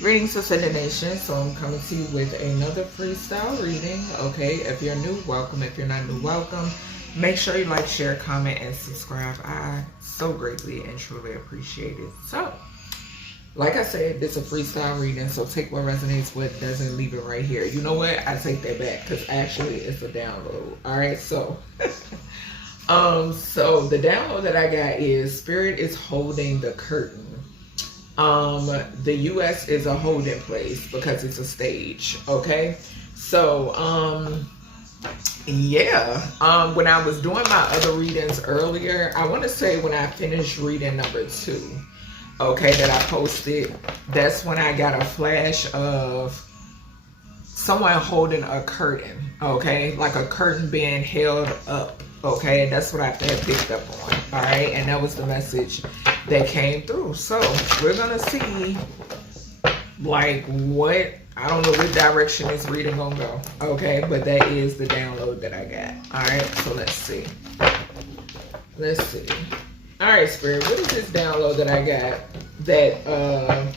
Greetings to the nation. So I'm coming to you with another freestyle reading. Okay, if you're new, welcome. If you're not new, welcome. Make sure you like, share, comment, and subscribe. I so greatly and truly appreciate it. So, like I said, this is a freestyle reading, so take what resonates, what doesn't, leave it right here. You know what? I take that back because actually it's a download. Alright, so so the download that I got is Spirit is holding the curtain. The US is a holding place because it's a stage. Okay, so yeah, when I was doing my other readings earlier, I want to say when I finished reading number 2, okay, that I posted, that's when I got a flash of someone holding a curtain, okay, like a curtain being held up, okay, and that's what I had picked up on. All right, and that was the message that came through. So we're gonna see like what, I don't know what direction this reading gonna go, okay, but that is the download that I got. All right, so let's see. All right, Spirit, what is this download that I got? That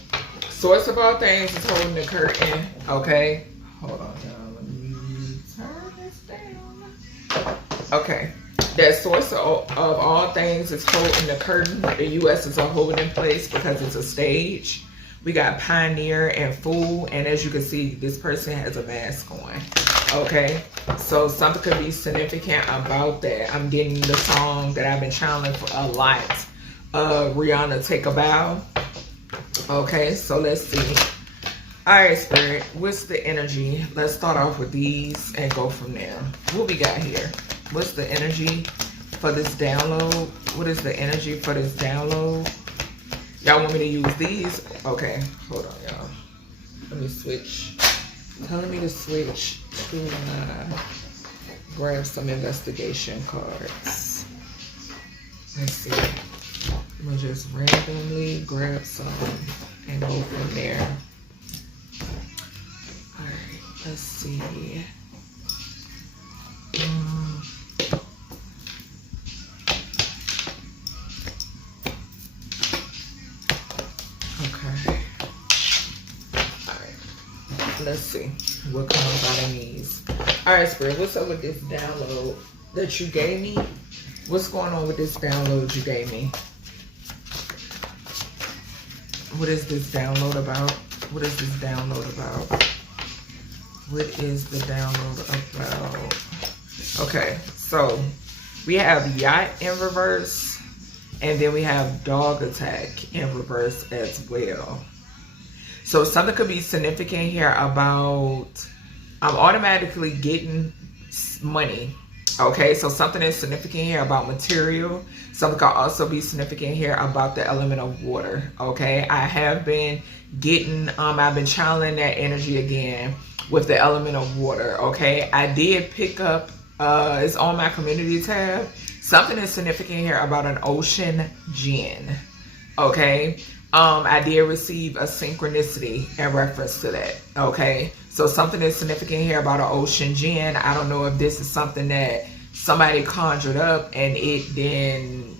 source of all things is holding the curtain. Okay, hold on, y'all, let me turn this down. Okay, that source of all things is holding the curtain. The US is a holding place because it's a stage. We got pioneer and fool, and as you can see, this person has a mask on. Okay, so something could be significant about that. I'm getting the song that I've been channeling for a lot. Rihanna, Take a Bow. Okay, so let's see. All right, Spirit, what's the energy? Let's start off with these and go from there. What we got here? What's the energy for this download? What is the energy for this download? Y'all want me to use these? Okay, hold on, y'all. Let me switch. Telling me to switch to grab some investigation cards. Let's see. I'm gonna just randomly grab some and go from there. All right, let's see. Okay. All right. Let's see what comes out of these. All right, Spirit, what's up with this download that you gave me? What's going on with this download you gave me? What is this download about? What is this download about? What is the download about? Okay, so we have yacht in reverse, and then we have dog attack in reverse as well. So something could be significant here about, I'm automatically getting money. Okay, so something is significant here about material. Something could also be significant here about the element of water. Okay, I have been getting, I've been channeling that energy again with the element of water. Okay, I did pick up, it's on my community tab. Something is significant here about an ocean gin. Okay, I did receive a synchronicity in reference to that. Okay, so something is significant here about an ocean gin. I don't know if this is something that somebody conjured up and it then,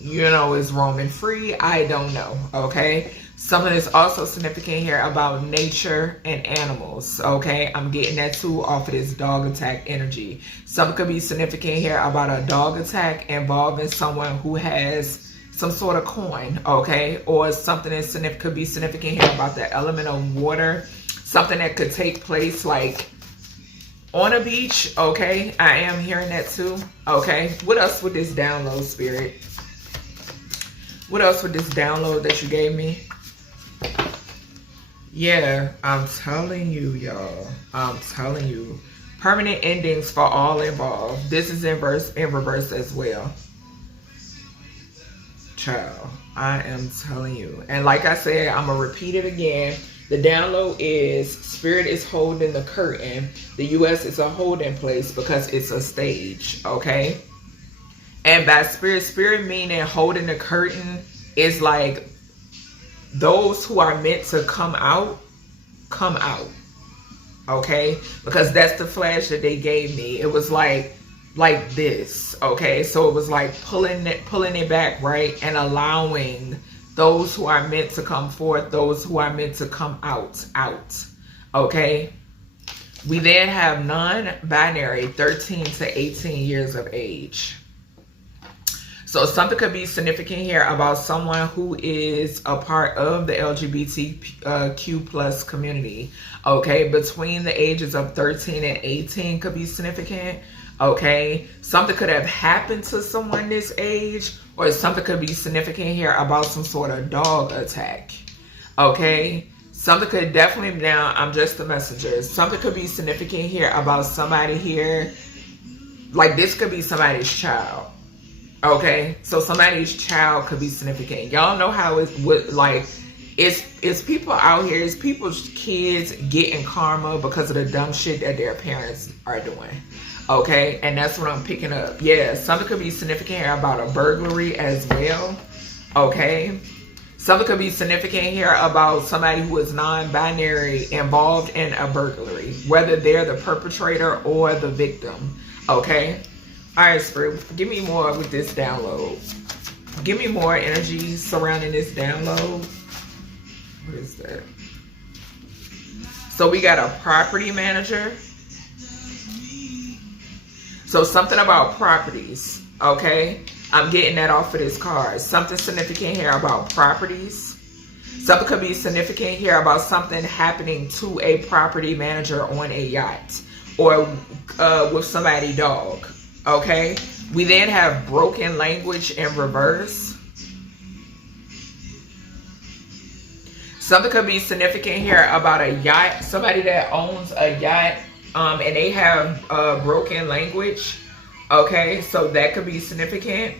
you know, is roaming free. I don't know. Okay, something is also significant here about nature and animals. Okay, I'm getting that too off of this dog attack energy. Something could be significant here about a dog attack involving someone who has some sort of coin, okay, or something that could be significant here about the element of water, something that could take place like on a beach. Okay, I am hearing that too. Okay, what else with this download, Spirit? What else with this download that you gave me? Yeah, I'm telling you, y'all, I'm telling you, permanent endings for all involved. This is in reverse as well. Child, I am telling you. And like I said, I'm gonna repeat it again. The download is Spirit is holding the curtain. The US is a holding place because it's a stage. Okay, and by spirit meaning holding the curtain is like those who are meant to come out. Okay, because that's the flash that they gave me. It was like this. Okay, so it was like pulling it back, right, and allowing those who are meant to come forth, those who are meant to come out. Okay? We then have non-binary, 13 to 18 years of age. So something could be significant here about someone who is a part of the LGBTQ plus community. Okay, between the ages of 13 and 18 could be significant. Okay, something could have happened to someone this age, or something could be significant here about some sort of dog attack. Okay, something could definitely, now I'm just the messenger. Something could be significant here about somebody here. Like this could be somebody's child. Okay, so somebody's child could be significant. Y'all know how it's with, like, it's people out here, it's people's kids getting karma because of the dumb shit that their parents are doing. Okay, and that's what I'm picking up. Yeah, something could be significant here about a burglary as well. Okay, something could be significant here about somebody who is non-binary involved in a burglary, whether they're the perpetrator or the victim. Okay. All right, Spirit, give me more with this download. Give me more energy surrounding this download. What is that? So we got a property manager. So something about properties, okay? I'm getting that off of this card. Something significant here about properties. Something could be significant here about something happening to a property manager on a yacht or with somebody's dog. Okay, we then have broken language in reverse. Something could be significant here about a yacht, somebody that owns a yacht, and they have broken language. Okay, so that could be significant.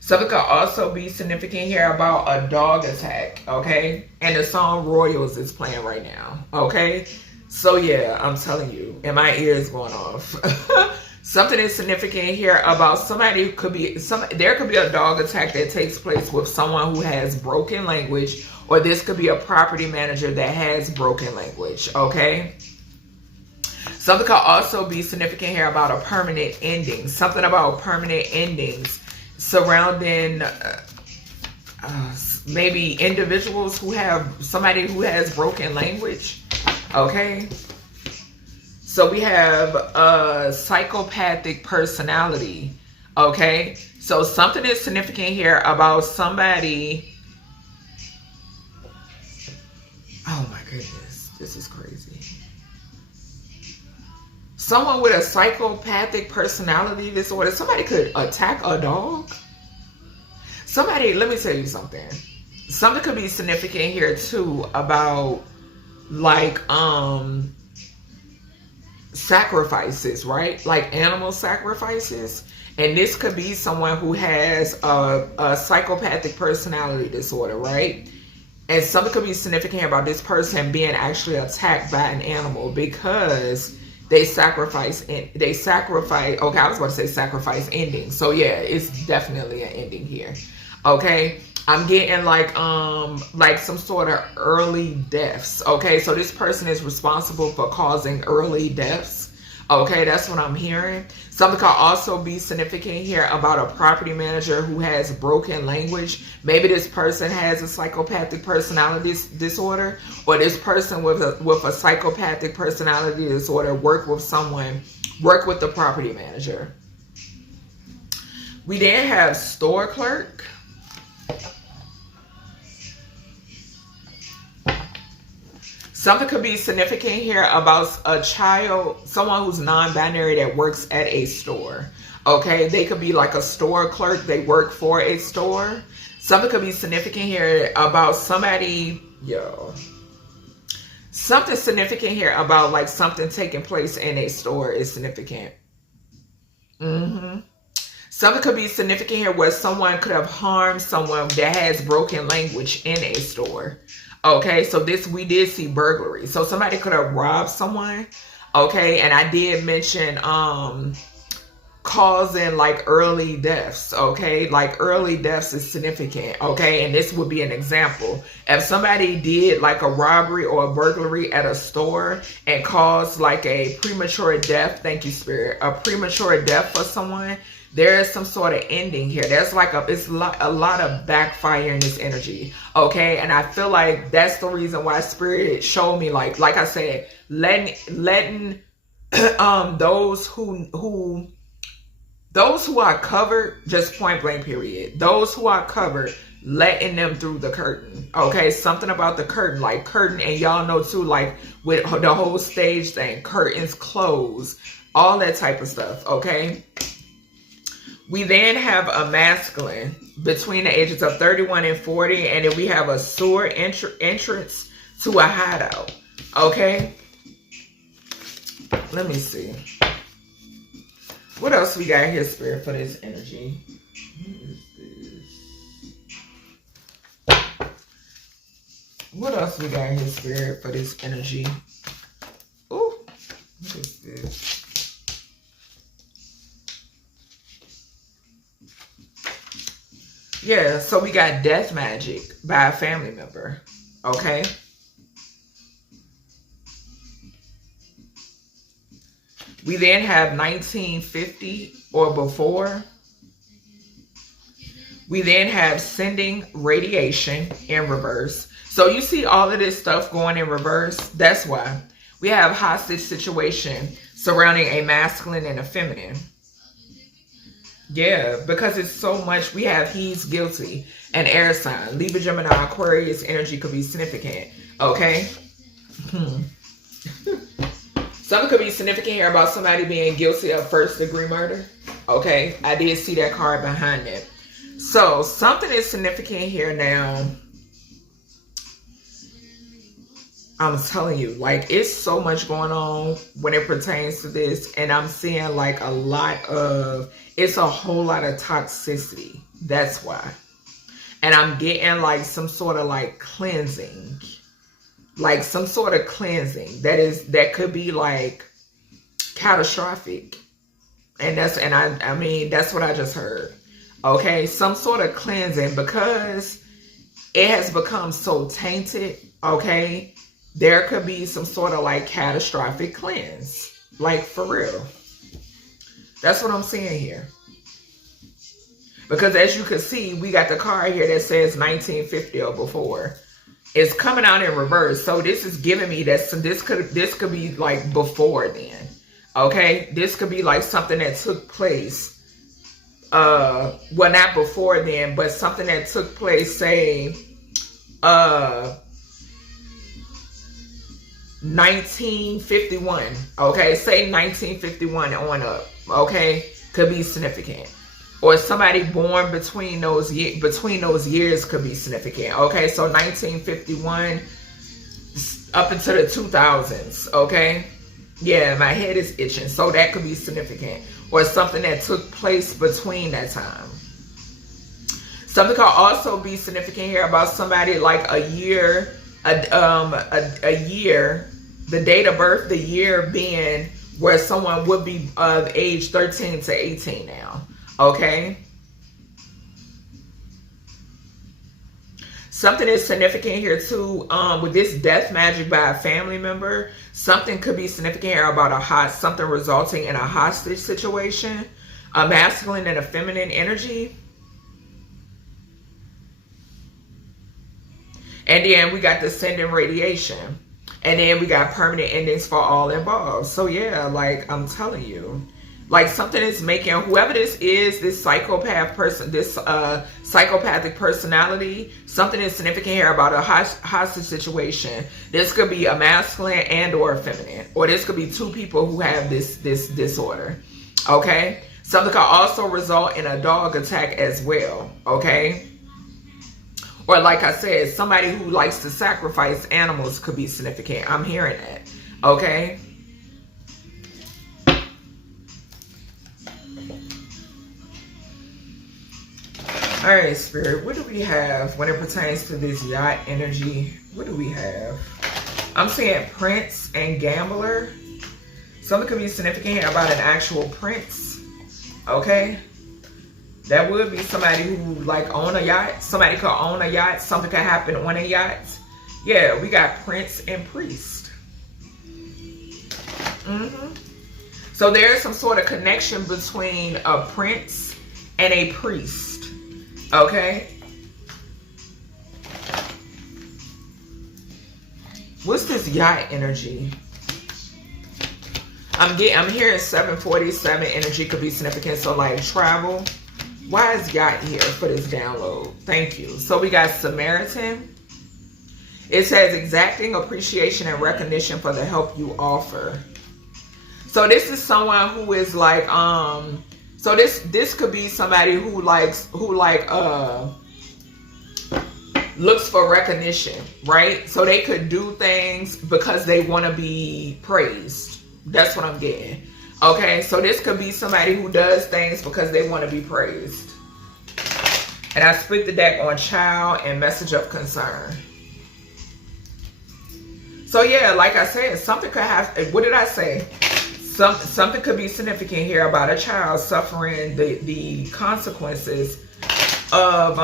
Something could also be significant here about a dog attack. Okay, and the song Royals is playing right now. Okay, so yeah, I'm telling you, and my ears going off. Something is significant here about somebody could be there could be a dog attack that takes place with someone who has broken language, or this could be a property manager that has broken language. Okay. Something could also be significant here about a permanent ending. Something about permanent endings surrounding maybe individuals who have somebody who has broken language. Okay. So we have a psychopathic personality, okay? So something is significant here about somebody. Oh my goodness, this is crazy. Someone with a psychopathic personality disorder, somebody could attack a dog. Somebody, let me tell you something. Something could be significant here too about like, sacrifices, right? Like animal sacrifices. And this could be someone who has a psychopathic personality disorder, right? And something could be significant about this person being actually attacked by an animal because they sacrifice, okay, I was about to say sacrifice ending. So yeah, it's definitely an ending here. Okay. I'm getting like some sort of early deaths. Okay, so this person is responsible for causing early deaths. Okay, that's what I'm hearing. Something could also be significant here about a property manager who has broken language. Maybe this person has a psychopathic personality disorder, or this person with a psychopathic personality disorder work with the property manager. We then have store clerk. Something could be significant here about a child, someone who's non-binary that works at a store. Okay, they could be like a store clerk. They work for a store. Something could be significant here about somebody, something significant here about like something taking place in a store is significant. Something could be significant here where someone could have harmed someone that has broken language in a store. Okay, so we did see burglary. So somebody could have robbed someone. Okay, and I did mention causing like early deaths. Okay, like early deaths is significant. Okay, and this would be an example. If somebody did like a robbery or a burglary at a store and caused like a premature death, thank you, Spirit, a premature death for someone, there is some sort of ending here. There's like it's a lot of backfire in this energy. Okay. And I feel like that's the reason why Spirit showed me, like I said, letting those who are covered, just point blank period, those who are covered, letting them through the curtain. Okay, something about the curtain, like curtain, and y'all know too, like with the whole stage thing, curtains close, all that type of stuff. Okay, we then have a masculine between the ages of 31 and 40, and then we have a sewer entrance to a hideout. Okay, let me see what else we got here, Spirit, for this energy. What else we got here, Spirit, for this energy? Ooh, what is this? Yeah, so we got death magic by a family member. Okay. We then have 1950 or before. We then have sending radiation in reverse. So you see all of this stuff going in reverse. That's why we have hostage situation surrounding a masculine and a feminine. Yeah, because it's so much. We have he's guilty, an air sign. Libra, Gemini, Aquarius energy could be significant. Okay. Something could be significant here about somebody being guilty of first degree murder. Okay. I did see that card behind it. So something is significant here now. I'm telling you, like, it's so much going on when it pertains to this. And I'm seeing like it's a whole lot of toxicity. That's why. And I'm getting like some sort of like cleansing. Like some sort of cleansing that could be like catastrophic. And I mean, that's what I just heard. Okay. Some sort of cleansing, because it has become so tainted. Okay. There could be some sort of like catastrophic cleanse. Like for real. That's what I'm seeing here. Because as you can see, we got the card here that says 1950 or before. It's coming out in reverse. So this is giving me that this could be like before then. Okay? This could be like something that took place. Well, not before then, but something that took place, say, 1951. Okay, say 1951 on up. Okay, could be significant. Or somebody born between those years could be significant. Okay, so 1951 up into the 2000s. Okay, yeah, my head is itching, so that could be significant. Or something that took place between that time. Something could also be significant here about somebody like a year, a year. The date of birth, the year being where someone would be of age 13 to 18 now. Okay. Something is significant here too. With this death magic by a family member, something could be significant here about something resulting in a hostage situation, a masculine and a feminine energy. And then we got the sending radiation. And then we got permanent endings for all involved. So yeah, like I'm telling you, like something is making whoever this is, this psychopath person, this psychopathic personality, something is significant here about a hostage situation. This could be a masculine and or a feminine, or this could be two people who have this disorder. Okay, something could also result in a dog attack as well. Okay. Or like I said, somebody who likes to sacrifice animals could be significant. I'm hearing that. Okay. All right, Spirit. What do we have when it pertains to this yacht energy? What do we have? I'm seeing prince and gambler. Something could be significant here about an actual prince. Okay. That would be somebody who like own a yacht. Somebody could own a yacht. Something could happen on a yacht. Yeah, we got prince and priest. So there is some sort of connection between a prince and a priest. Okay? What's this yacht energy? I'm hearing 747 energy could be significant. So like travel. Why is yacht here for this download? Thank you. So we got Samaritan. It says exacting appreciation and recognition for the help you offer. So this is someone who is like, so this could be somebody who looks for recognition, right? So they could do things because they want to be praised. That's what I'm getting. Okay, so this could be somebody who does things because they want to be praised. And I split the deck on child and message of concern. So yeah, like I said, something could have, what did I say? Something could be significant here about a child suffering the consequences of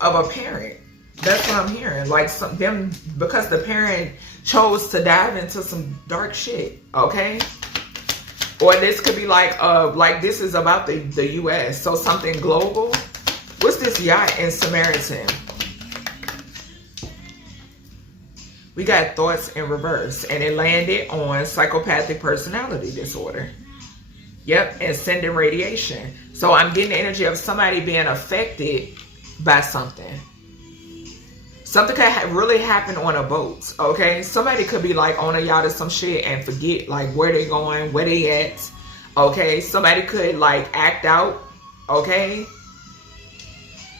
a parent. That's what I'm hearing. Like them, because the parent chose to dive into some dark shit. Okay. Or this could be like this is about the US. So something global. What's this yacht in Samaritan? We got thoughts in reverse, and it landed on psychopathic personality disorder. Yep, and sending radiation. So I'm getting the energy of somebody being affected by something. Something could really happen on a boat, okay? Somebody could be like on a yacht or some shit and forget like where they going, where they at, okay? Somebody could like act out, okay?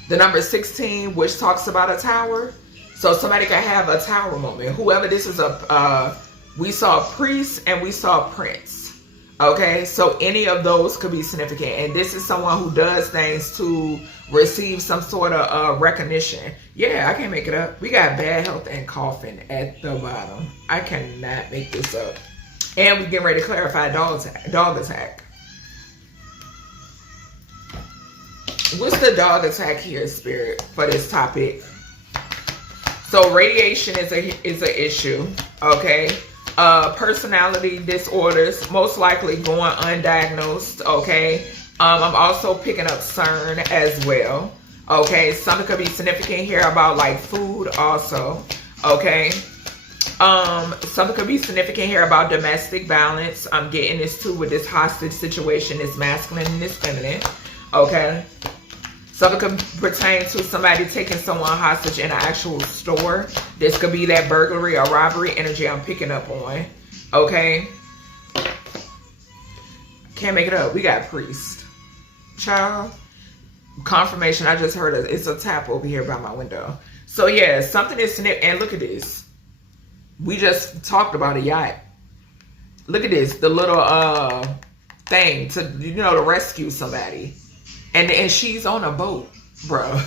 The number 16, which talks about a tower. So somebody could have a tower moment. Whoever this is, we saw a priest and we saw a prince. Okay, so any of those could be significant. And this is someone who does things to receive some sort of recognition. Yeah, I can't make it up. We got bad health and coughing at the bottom. I cannot make this up. And we getting ready to clarify dog attack. What's the dog attack here, Spirit, for this topic? So radiation is an issue, okay? Personality disorders, most likely going undiagnosed, okay? I'm also picking up CERN as well, okay? Something could be significant here about like food also, okay? Something could be significant here about domestic violence. I'm getting this too with this hostage situation, this masculine and this feminine, okay? Something could pertain to somebody taking someone hostage in an actual store. This could be that burglary or robbery energy I'm picking up on. Okay? Can't make it up. We got priest. Child. Confirmation. I just heard it's a tap over here by my window. So yeah, something is significant. And look at this. We just talked about a yacht. Look at this. The little thing to, to rescue somebody. And she's on a boat, bro.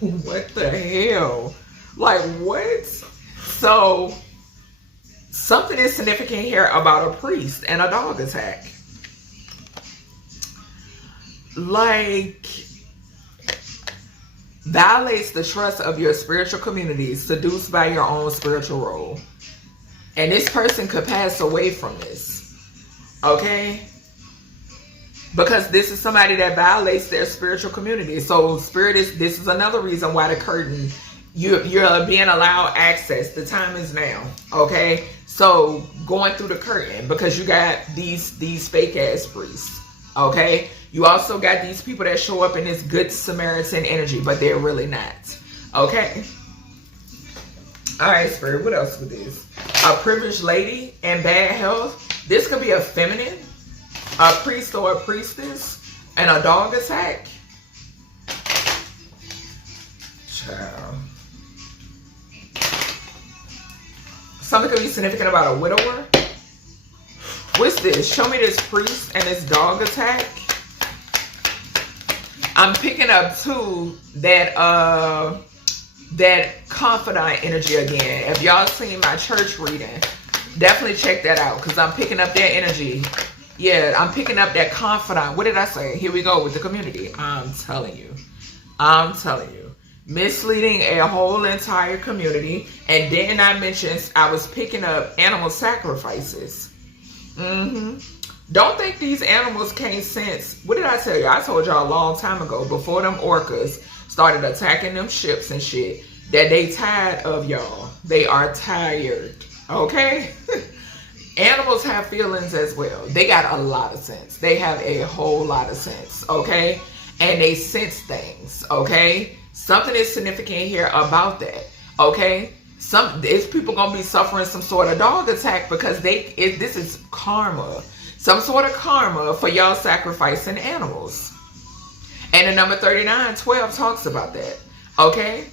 What the hell? Like, what? So, something is significant here about a priest and a dog attack. Like, violates the trust of your spiritual community, seduced by your own spiritual role. And this person could pass away from this. Okay? Because this is somebody that violates their spiritual community. So this is another reason why the curtain, you're being allowed access. The time is now. Okay. So going through the curtain, because you got these fake ass priests. Okay. You also got these people that show up in this good Samaritan energy, but they're really not. Okay. All right, Spirit. What else with this? A privileged lady and bad health. This could be a feminine. A priest or a priestess, and a dog attack. Child. Something could be significant about a widower. What's this? Show me this priest and this dog attack. I'm picking up too that confidant energy again. If y'all seen my church reading, definitely check that out, because I'm picking up that energy. Yeah, I'm picking up that confidant. What did I say? Here we go with the community. I'm telling you. misleading a whole entire community. And didn't I mention I was picking up animal sacrifices? Don't think these animals can't sense. What did I tell you? I told y'all a long time ago, before them orcas started attacking them ships and shit, that they tired of y'all. They are tired. Okay? Animals have feelings as well. They got a lot of sense. They have a whole lot of sense. Okay? And they sense things. Okay? Something is significant here about that. Okay? Is people gonna be suffering some sort of dog attack because this is karma. Some sort of karma for y'all sacrificing animals. And the number 3912 talks about that. Okay?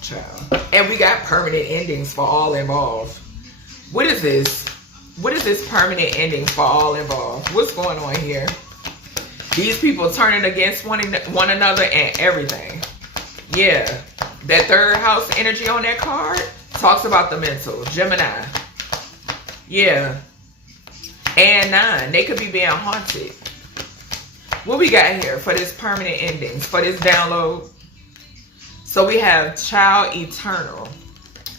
Child. And we got permanent endings for all involved. What is this? What is this permanent ending for all involved? What's going on here? These people turning against one another and everything. Yeah. That third house energy on that card talks about the mental. Gemini. Yeah. And 9. They could be being haunted. What we got here for this permanent endings, for this download? So we have child eternal.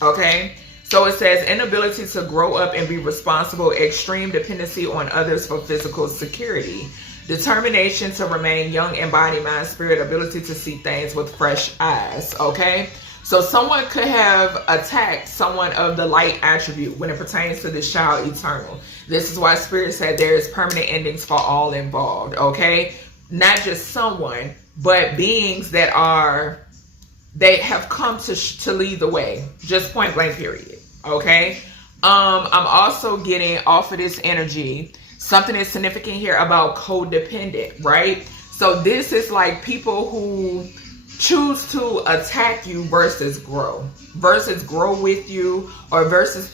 Okay? So it says inability to grow up and be responsible, extreme dependency on others for physical security, determination to remain young in body, mind, spirit, ability to see things with fresh eyes. Okay? So someone could have attacked someone of the light attribute when it pertains to this child eternal. This is why Spirit said there is permanent endings for all involved. Okay? Not just someone, but beings that they have come to lead the way. Just point blank period. Okay? I'm also getting off of this energy. Something is significant here about codependent, right? So this is like people who choose to attack you versus grow with you, or versus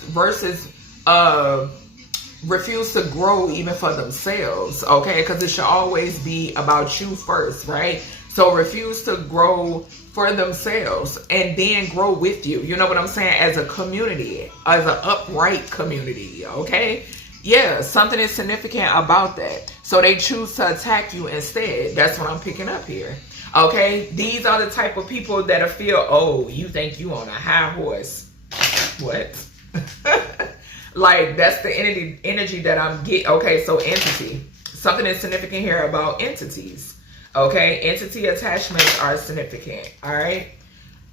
refuse to grow even for themselves. Okay? Because it should always be about you first, right? So refuse to grow for themselves and then grow with you. You know what I'm saying? As a community, as an upright community. Okay? Yeah, something is significant about that. So they choose to attack you instead. That's what I'm picking up here. Okay? These are the type of people that feel, oh, you think you on a high horse. What? Like, that's the energy that I'm getting. Okay, so entity. Something is significant here about entities. Okay? Entity attachments are significant. Alright?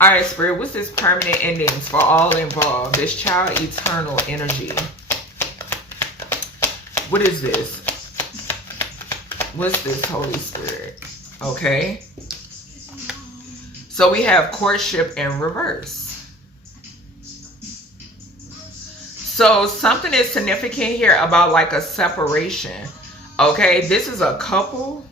Alright, Spirit, what's this permanent endings for all involved? This child eternal energy. What is this? What's this, Holy Spirit? Okay. So we have courtship in reverse. So something is significant here about like a separation. Okay. This is a couple.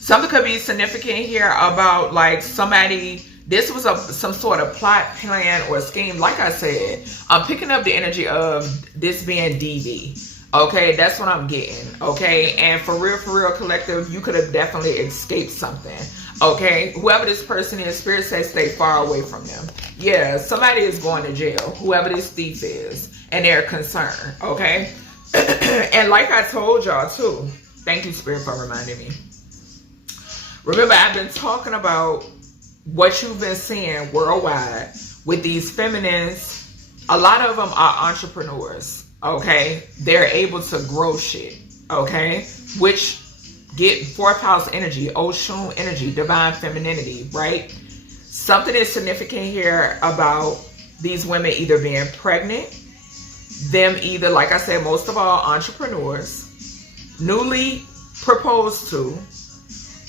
Something could be significant here about like somebody. This was some sort of plot, plan, or scheme. Like I said, I'm picking up the energy of this being DV. Okay, that's what I'm getting. Okay, and for real, collective, you could have definitely escaped something. Okay, whoever this person is, Spirit says stay far away from them. Yeah, somebody is going to jail, whoever this thief is, and they're concerned. Okay, and like I told y'all too, thank you, Spirit, for reminding me. Remember, I've been talking about what you've been seeing worldwide with these feminists. A lot of them are entrepreneurs. Okay, they're able to grow shit. Okay, which get 4th house energy, Oshun energy, divine femininity, right? Something is significant here about these women either being pregnant, them either, like I said, most of all, entrepreneurs, newly proposed to,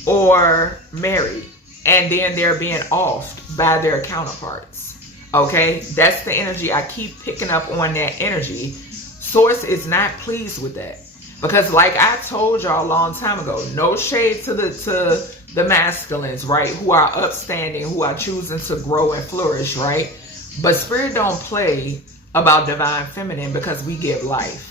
or married, and then they're being offed by their counterparts. Okay, that's the energy. I keep picking up on that energy. Source is not pleased with that, because like I told y'all a long time ago, no shade to the masculines, right, who are upstanding, who are choosing to grow and flourish, right? But Spirit don't play about divine feminine, because we give life.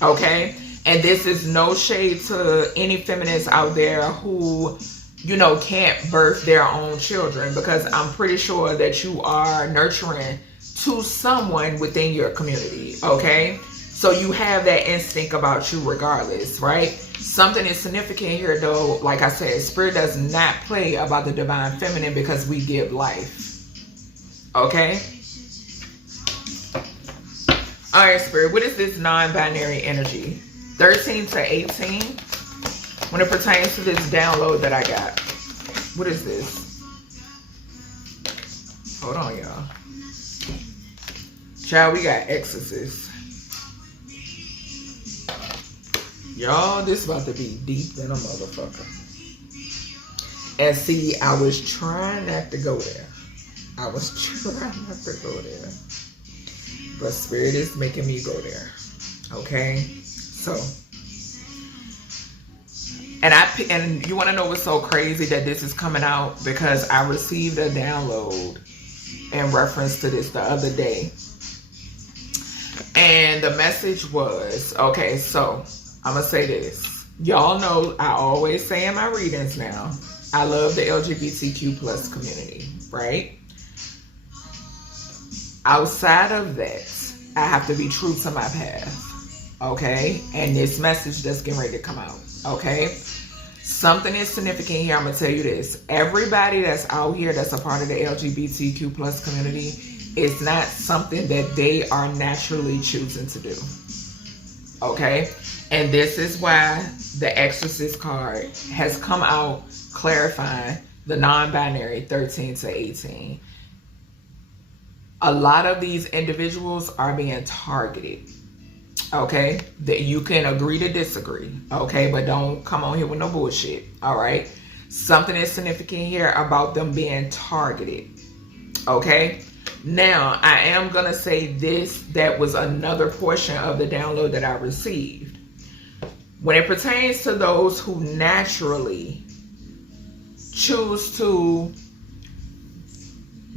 Okay, and this is no shade to any feminists out there who, you know, can't birth their own children, because I'm pretty sure that you are nurturing to someone within your community. Okay, so you have that instinct about you regardless, right? Something is significant here though. Like I said, Spirit does not play about the divine feminine because we give life. Okay? Alright, Spirit, what is this non-binary energy? 13 to 18. When it pertains to this download that I got. What is this? Hold on, y'all. Child, we got Exorcist. Y'all, this about to be deep than a motherfucker. And see, I was trying not to go there. I was trying not to go there. But Spirit is making me go there. Okay? So. And you want to know what's so crazy that this is coming out? Because I received a download in reference to this the other day. And the message was, okay, so I'm going to say this. Y'all know I always say in my readings now, I love the LGBTQ plus community, right? Outside of that, I have to be true to my path, okay? And this message that's getting ready to come out, okay? Something is significant here. I'm going to tell you this. Everybody that's out here that's a part of the LGBTQ plus community, it's not something that they are naturally choosing to do, okay? And this is why the Exorcist card has come out clarifying the non-binary 13 to 18. A lot of these individuals are being targeted, okay? That you can agree to disagree, okay? But don't come on here with no bullshit, all right? Something is significant here about them being targeted, okay? Now, I am going to say this, that was another portion of the download that I received. When it pertains to those who naturally choose to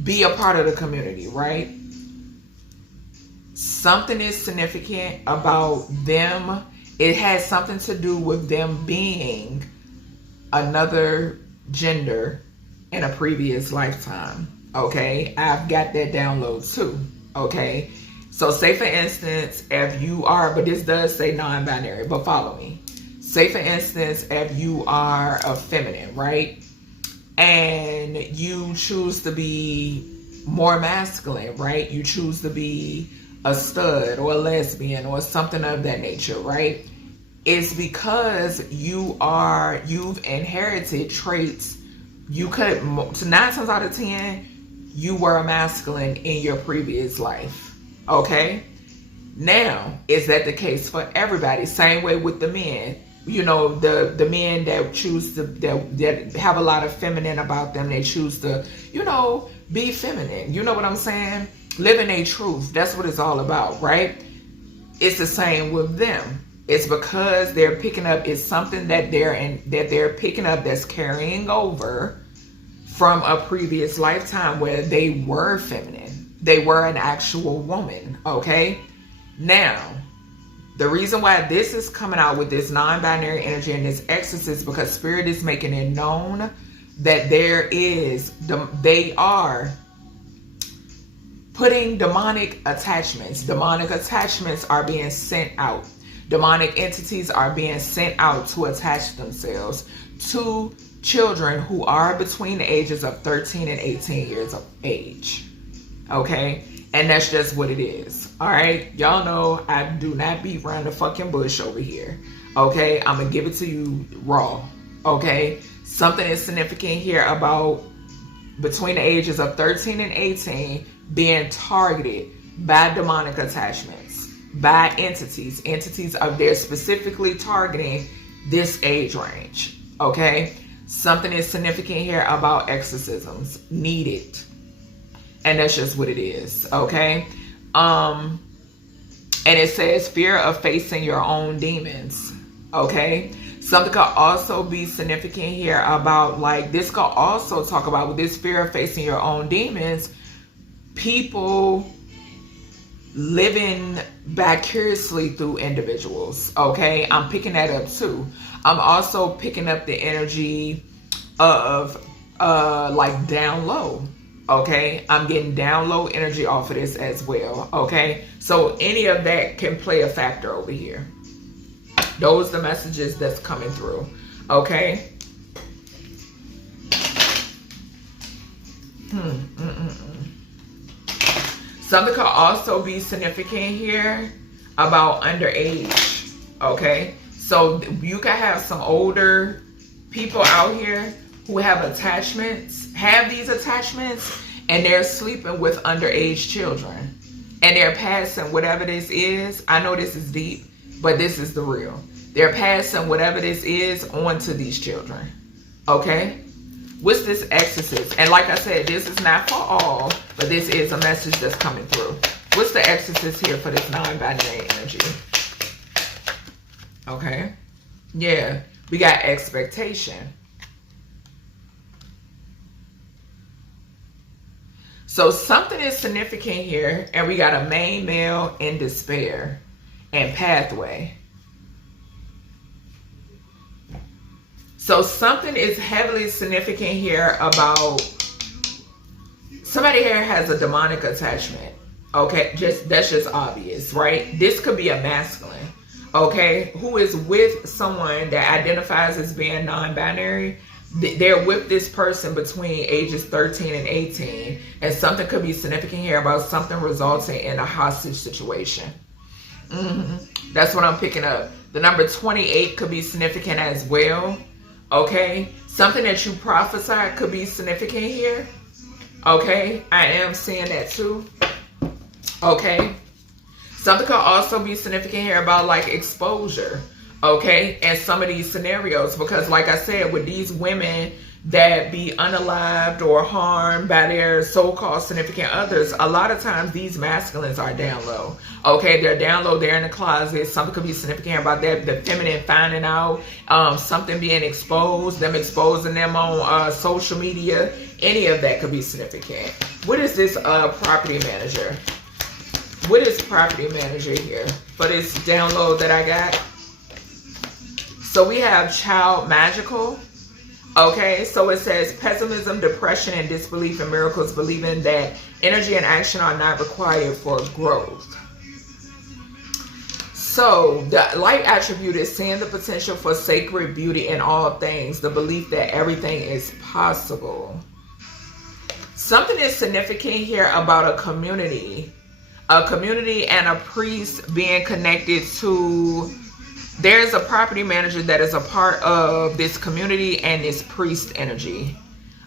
be a part of the community, right? Something is significant about them. It has something to do with them being another gender in a previous lifetime, okay? I've got that download too, okay? So say for instance, if you are, but this does say non-binary, but follow me. Say for instance, if you are a feminine, right? And you choose to be more masculine, right? You choose to be a stud or a lesbian or something of that nature, right? It's because you've inherited traits. You could, 9 times out of 10, you were a masculine in your previous life, okay? Now, is that the case for everybody? Same way with the men. You know, the men that choose to, that have a lot of feminine about them, they choose to, you know, be feminine. You know what I'm saying? Living a truth. That's what it's all about, right? It's the same with them. It's because they're picking up, it's something that they're picking up that's carrying over from a previous lifetime where they were feminine. They were an actual woman, okay? Now, the reason why this is coming out with this non-binary energy and this exorcist, because Spirit is making it known that they are putting demonic attachments. Demonic attachments are being sent out. Demonic entities are being sent out to attach themselves to children who are between the ages of 13 and 18 years of age. Okay? And that's just what it is. All right? Y'all know I do not beat around the fucking bush over here. Okay? I'm going to give it to you raw. Okay? Something is significant here about between the ages of 13 and 18 being targeted by demonic attachments, by entities. They're specifically targeting this age range. Okay? Something is significant here about exorcisms needed. And that's just what it is, okay? And it says fear of facing your own demons, okay? Something could also be significant here about, like, this could also talk about with this fear of facing your own demons, people living vicariously through individuals, okay? I'm picking that up too. I'm also picking up the energy of, like, down low. Okay, I'm getting down low energy off of this as well. Okay, so any of that can play a factor over here. Those are the messages that's coming through. Okay. Something could also be significant here about underage. Okay. So you can have some older people out here who have attachments, have these attachments, and they're sleeping with underage children. And they're passing whatever this is. I know this is deep, but this is the real. They're passing whatever this is on to these children. Okay? What's this exorcist? And like I said, this is not for all, but this is a message that's coming through. What's the exorcist here for this non-binary energy? Okay? Yeah. We got expectation. So something is significant here, and we got a main male in despair and pathway. So something is heavily significant here about somebody here has a demonic attachment. Okay, that's just obvious, right? This could be a masculine, okay, who is with someone that identifies as being non-binary. They're with this person between ages 13 and 18, and something could be significant here about something resulting in a hostage situation. That's what I'm picking up. The number 28 could be significant as well. Okay, something that you prophesied could be significant here. Okay, I am seeing that too. Okay, something could also be significant here about like exposure. Okay, and some of these scenarios, because like I said, with these women that be unalived or harmed by their so-called significant others, a lot of times these masculines are down low. Okay, they're down low, they're in the closet. Something could be significant about that, the feminine finding out, something being exposed, them exposing them on social media. Any of that could be significant. What is this property manager? What is property manager here for this download that I got? So we have child magical. Okay, so it says pessimism, depression, and disbelief in miracles, believing that energy and action are not required for growth. So the light attribute is seeing the potential for sacred beauty in all things, the belief that everything is possible. Something is significant here about a community and a priest being connected to. There's a property manager that is a part of this community and this priest energy.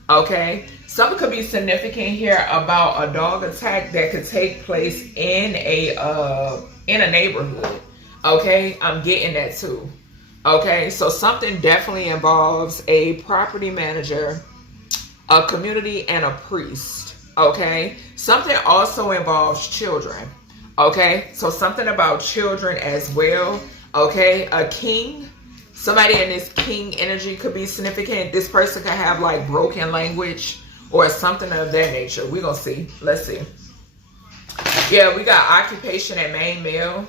Okay, something could be significant here about a dog attack that could take place in a neighborhood. Okay, I'm getting that too. Okay, so something definitely involves a property manager, a community, and a priest. Okay, something also involves children. Okay, so something about children as well. Okay, a king, somebody in this king energy could be significant. This person could have like broken language or something of that nature. We're gonna see. Let's see. Yeah, we got occupation and main male.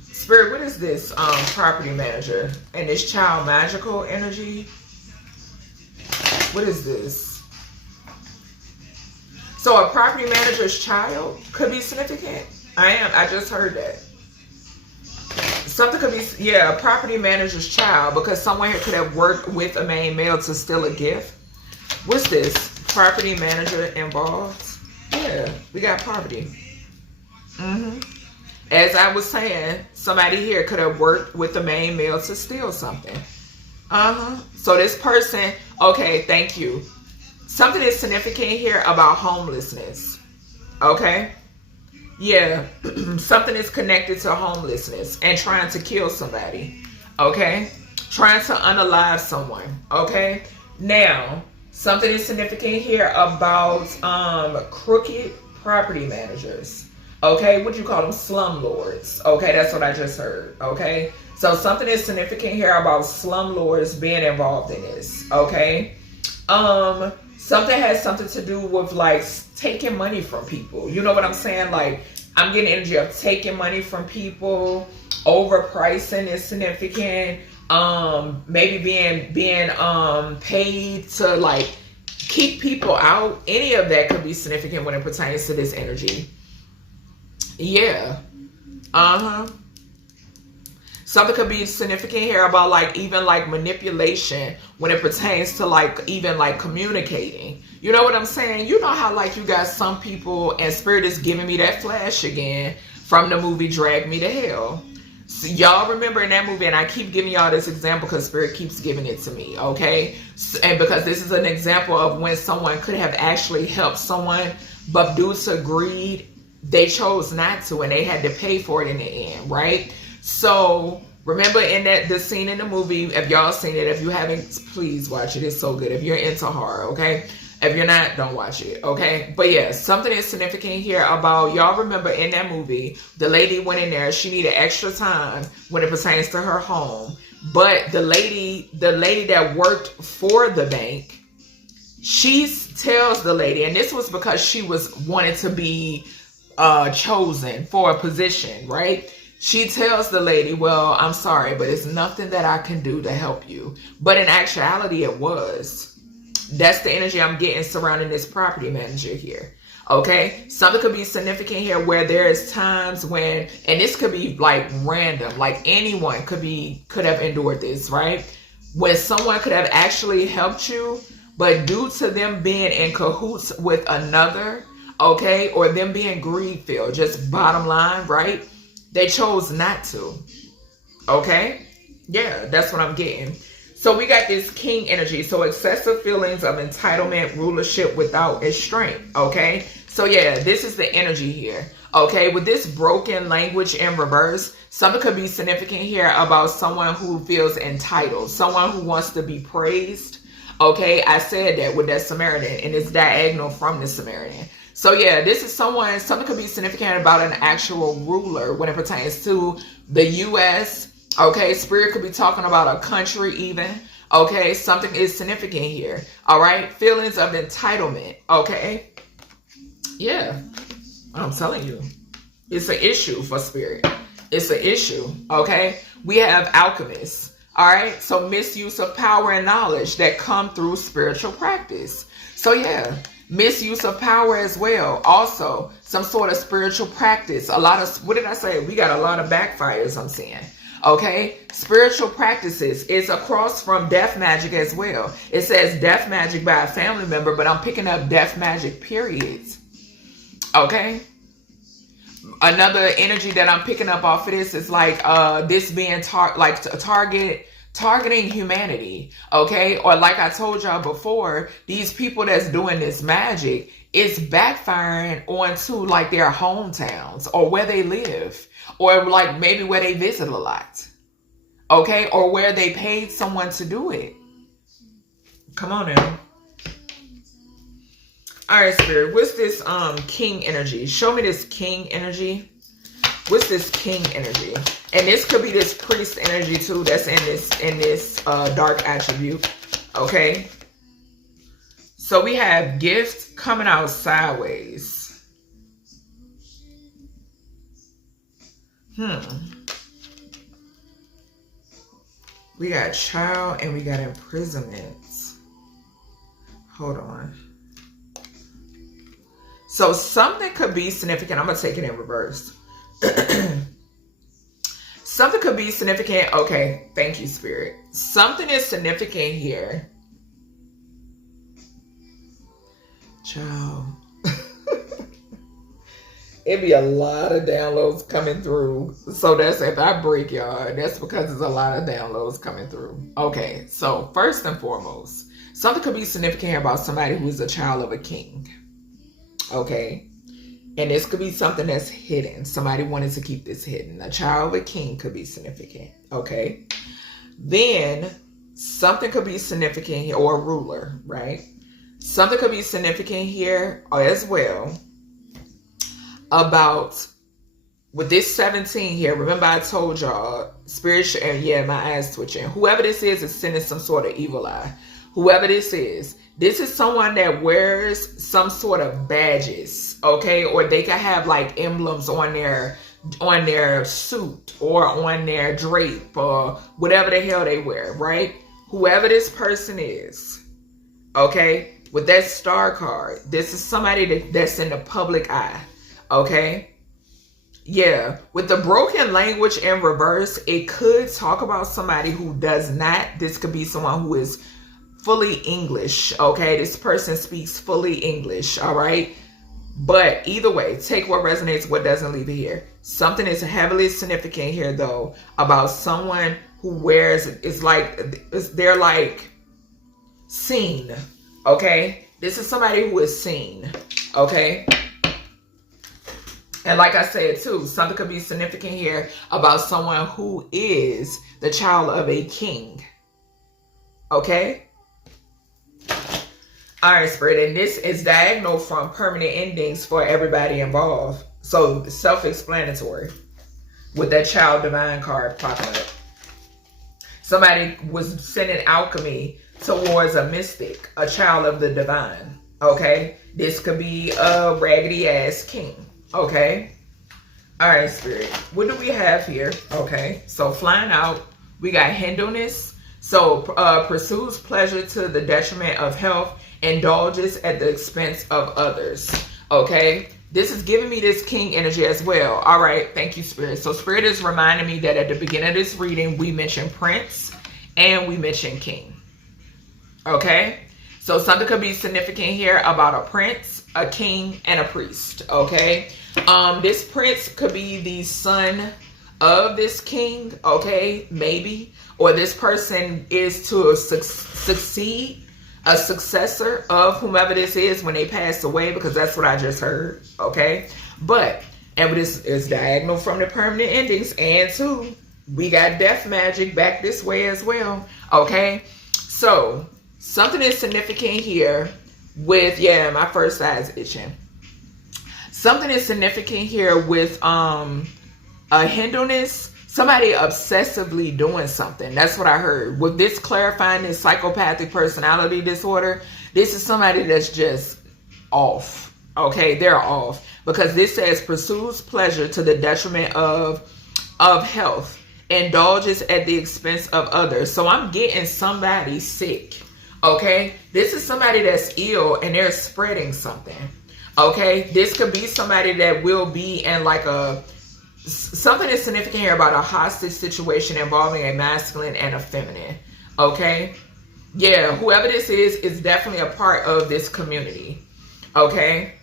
Spirit, what is this property manager and this child magical energy? What is this? So a property manager's child could be significant. I just heard that. Something could be, yeah, a property manager's child, because someone here could have worked with a main male to steal a gift. What's this? Property manager involved? Yeah, we got property. As I was saying, somebody here could have worked with the main male to steal something. So this person, okay, thank you. Something is significant here about homelessness. Okay. Yeah, something is connected to homelessness and trying to kill somebody, okay? Trying to unalive someone, okay? Now, something is significant here about crooked property managers, okay? What do you call them? Slumlords, okay? That's what I just heard, okay? So something is significant here about slumlords being involved in this, okay? Something has something to do with like taking money from people. You know what I'm saying? Like I'm getting energy of taking money from people. Overpricing is significant. Maybe being paid to like keep people out. Any of that could be significant when it pertains to this energy. Yeah. Something could be significant here about like even like manipulation when it pertains to like even like communicating. You know what I'm saying? You know how like you got some people, and Spirit is giving me that flash again from the movie Drag Me to Hell. So y'all remember in that movie, and I keep giving y'all this example because Spirit keeps giving it to me, okay? And because this is an example of when someone could have actually helped someone, but due to greed, they chose not to, and they had to pay for it in the end, right? So remember in the scene in the movie, if y'all seen it, if you haven't, please watch it. It's so good. If you're into horror, okay? If you're not, don't watch it, okay? But yeah, something is significant here about, y'all remember in that movie, the lady went in there, she needed extra time when it pertains to her home. But the lady that worked for the bank, she tells the lady, and this was because she was wanted to be chosen for a position, right? She tells the lady, well, I'm sorry, but it's nothing that I can do to help you. But in actuality, it was. That's the energy I'm getting surrounding this property manager here. Okay, something could be significant here where there's times when, and this could be like random, like anyone could have endured this, right? When someone could have actually helped you, but due to them being in cahoots with another, okay, or them being greed-filled, just bottom line, right? They chose not to. Okay, yeah, that's what I'm getting. So we got this king energy. So excessive feelings of entitlement, rulership without restraint. Okay. So yeah, this is the energy here. Okay. With this broken language in reverse, something could be significant here about someone who feels entitled, someone who wants to be praised. Okay. I said that with that Samaritan, and it's diagonal from the Samaritan. So yeah, this is something could be significant about an actual ruler when it pertains to the U.S., okay, Spirit could be talking about a country even. Okay, something is significant here. All right, feelings of entitlement. Okay, yeah, I'm telling you, it's an issue for Spirit. It's an issue. Okay, we have alchemists. All right, so misuse of power and knowledge that come through spiritual practice. So yeah, misuse of power as well. Also, some sort of spiritual practice. A lot of, what did I say? We got a lot of backfires, I'm seeing. Okay, spiritual practices is across from death magic as well. It says death magic by a family member, but I'm picking up death magic periods. Okay, another energy that I'm picking up off of this is like this being targeting humanity. Okay, or like I told y'all before, these people that's doing this magic is backfiring onto like their hometowns or where they live. Or like maybe where they visit a lot. Okay? Or where they paid someone to do it. Come on now. Alright, Spirit. What's this king energy? Show me this king energy. What's this king energy? And this could be this priest energy too that's in this dark attribute. Okay? So we have gifts coming out sideways. We got child and we got imprisonments. Hold on. So something could be significant. I'm going to take it in reverse. Something could be significant. Okay. Thank you, Spirit. Something is significant here. Child. It'd be a lot of downloads coming through. So that's, if I break y'all, that's because there's a lot of downloads coming through. Okay, so first and foremost, something could be significant about somebody who's a child of a king. Okay, and this could be something that's hidden. Somebody wanted to keep this hidden. A child of a king could be significant. Okay, then something could be significant here, or a ruler, right? Something could be significant here as well. About with this 17 here, remember I told y'all spiritual, and yeah, my eyes twitching. Whoever this is sending some sort of evil eye. Whoever this is someone that wears some sort of badges, okay, or they can have like emblems on their suit or on their drape or whatever the hell they wear, right? Whoever this person is, okay, with that star card, this is somebody that's in the public eye. Okay, Yeah, with the broken language in reverse, it could talk about somebody who does not. This could be someone who is fully English, okay? This person speaks fully English, all right? But either way, take what resonates, what doesn't, leave it here. Something is heavily significant here, though, about someone who wears, they're like seen, okay? This is somebody who is seen, okay? And like I said, too, something could be significant here about someone who is the child of a king. Okay? All right, Spirit. And this is diagonal from permanent endings for everybody involved. So, self-explanatory with that child divine card popping up. Somebody was sending alchemy towards a mystic, a child of the divine. Okay? This could be a raggedy-ass king. Okay. All right, Spirit. What do we have here? Okay. So flying out, we got Hinduness. So pursues pleasure to the detriment of health, indulges at the expense of others. Okay. This is giving me this king energy as well. All right. Thank you, Spirit. So Spirit is reminding me that at the beginning of this reading, we mentioned prince and we mentioned king. Okay. So something could be significant here about a prince, a king, and a priest. Okay. This prince could be the son of this king. Okay. Maybe. Or this person is to succeed, a successor of whomever this is when they pass away, because that's what I just heard. Okay. But, and this is diagonal from the permanent endings. And two, we got death magic back this way as well. Okay. So, something is significant here with, yeah, my first eye's itching. Something is significant here with a Hinduness, somebody obsessively doing something. That's what I heard. With this clarifying this psychopathic personality disorder, this is somebody that's just off. Okay, they're off. Because this says pursues pleasure to the detriment of health, indulges at the expense of others. So I'm getting somebody sick. Okay, this is somebody that's ill and they're spreading something. Okay, this could be somebody that will be in like something is significant here about a hostage situation involving a masculine and a feminine. Okay, yeah, whoever this is definitely a part of this community. Okay,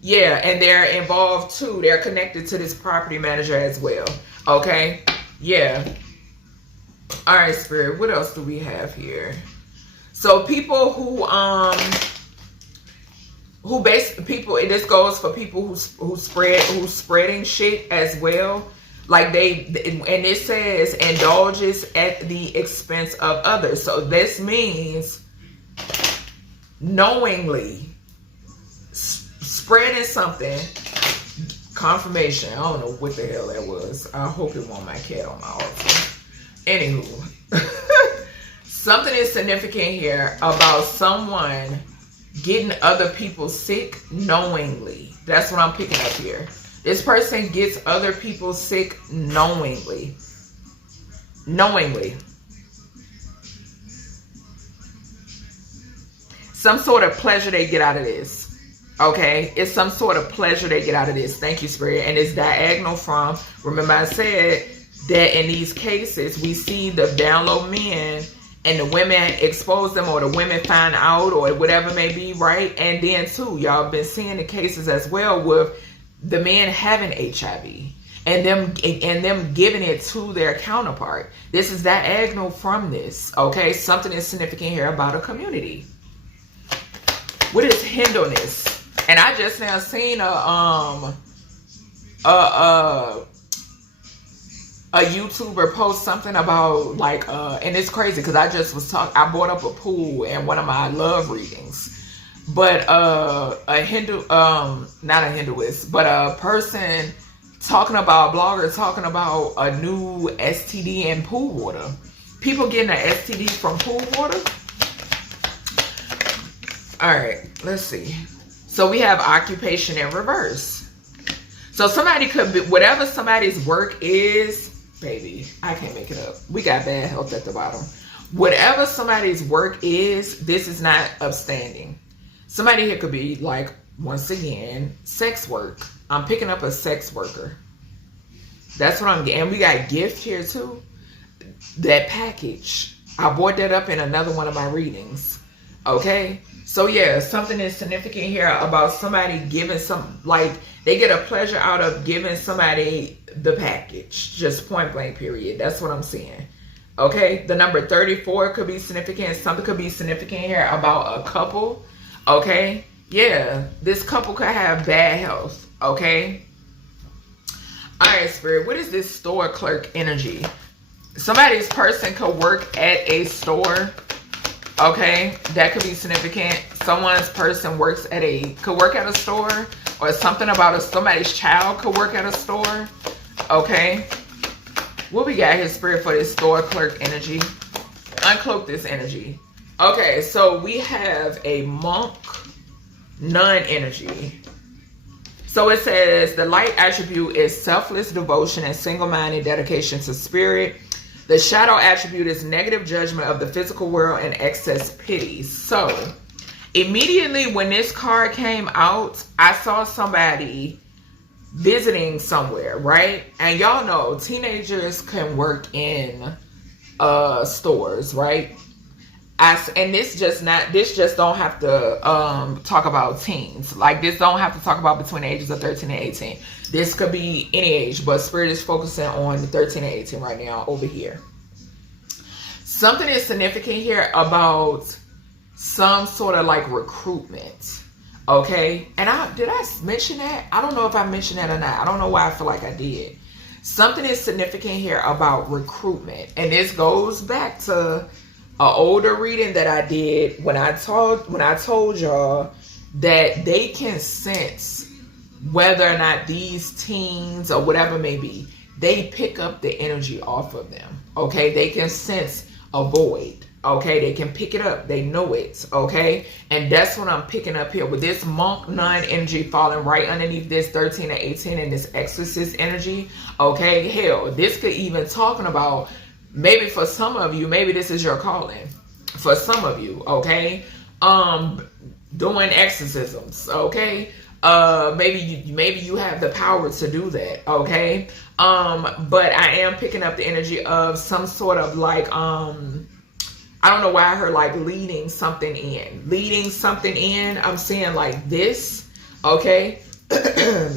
yeah, and they're involved too. They're connected to this property manager as well. Okay, yeah. All right, Spirit, what else do we have here? So people this goes for people who's spreading shit as well. Like and it says indulges at the expense of others. So this means knowingly spreading something. Confirmation. I don't know what the hell that was. I hope it wasn't my cat on my altar. Anywho. Something is significant here about someone getting other people sick knowingly. That's what I'm picking up here. This person gets other people sick knowingly. Knowingly. Some sort of pleasure they get out of this. Okay? It's some sort of pleasure they get out of this. Thank you, Spirit. And it's diagonal from, remember I said that in these cases, we see the download men and the women expose them, or the women find out, or whatever may be, right? And then too, y'all been seeing the cases as well with the men having HIV and them giving it to their counterpart. This is diagonal from this. Okay, something is significant here about a community. What is Hinduness? And I just now seen a YouTuber post something about like and it's crazy because I brought up a pool in one of my love readings, but a Hindu not a Hinduist, but a person talking about, a blogger talking about a new STD in pool water. People getting an STD from pool water. All right, let's see. So we have occupation in reverse. So somebody could be, whatever somebody's work is, baby, I can't make it up. We got bad health at the bottom. Whatever somebody's work is, this is not upstanding. Somebody here could be like, once again, sex work. I'm picking up a sex worker. That's what I'm getting. And we got gift here too. That package. I brought that up in another one of my readings. Okay? So yeah, something is significant here about somebody giving like, they get a pleasure out of giving somebody the package. Just point blank, period. That's what I'm seeing. Okay? The number 34 could be significant. Something could be significant here about a couple. Okay? Yeah. This couple could have bad health. Okay? Alright, Spirit. What is this store clerk energy? Somebody's person could work at a store. Okay, that could be significant. Someone's person could work at a store, or something about somebody's child could work at a store. Okay, what we got here, Spirit, for this store clerk energy? Uncloak this energy. Okay, so we have a monk nun energy. So it says the light attribute is selfless devotion and single-minded dedication to spirit. The shadow attribute is negative judgment of the physical world and excess pity. So, immediately when this card came out, I saw somebody visiting somewhere, right? And y'all know teenagers can work in stores, right? And this just don't have to talk about teens. Like, this don't have to talk about between the ages of 13 and 18. This could be any age, but Spirit is focusing on the 13 and 18 right now over here. Something is significant here about some sort of like recruitment. Okay? And did I mention that? I don't know if I mentioned that or not. I don't know why I feel like I did. Something is significant here about recruitment. And this goes back to an older reading that I did when I told y'all that they can sense whether or not these teens or whatever may be, they pick up the energy off of them. Okay, they can sense a void. Okay, they can pick it up. They know it. Okay, and that's what I'm picking up here with this monk nun energy falling right underneath this 13 and 18 and this exorcist energy. Okay, hell, this could even talking about, maybe for some of you, maybe this is your calling. For some of you, okay, doing exorcisms, okay. Maybe you have the power to do that, okay. But I am picking up the energy of some sort of like, I don't know why I heard like leading something in. I'm seeing like this, okay.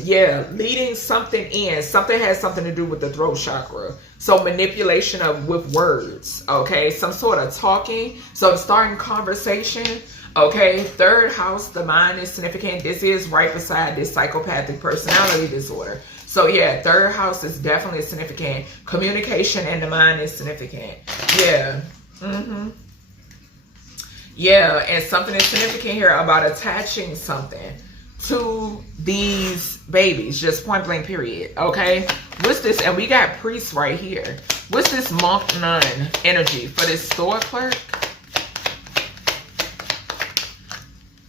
Yeah, leading something in. Something has something to do with the throat chakra. So manipulation with words, okay? Some sort of talking. So starting conversation, okay? Third house, the mind is significant. This is right beside this psychopathic personality disorder. So yeah, third house is definitely significant. Communication and the mind is significant. Yeah. Yeah, and something is significant here about attaching something to these babies, just point blank, period. Okay, what's this? And we got priests right here. What's this monk nun energy for this store clerk?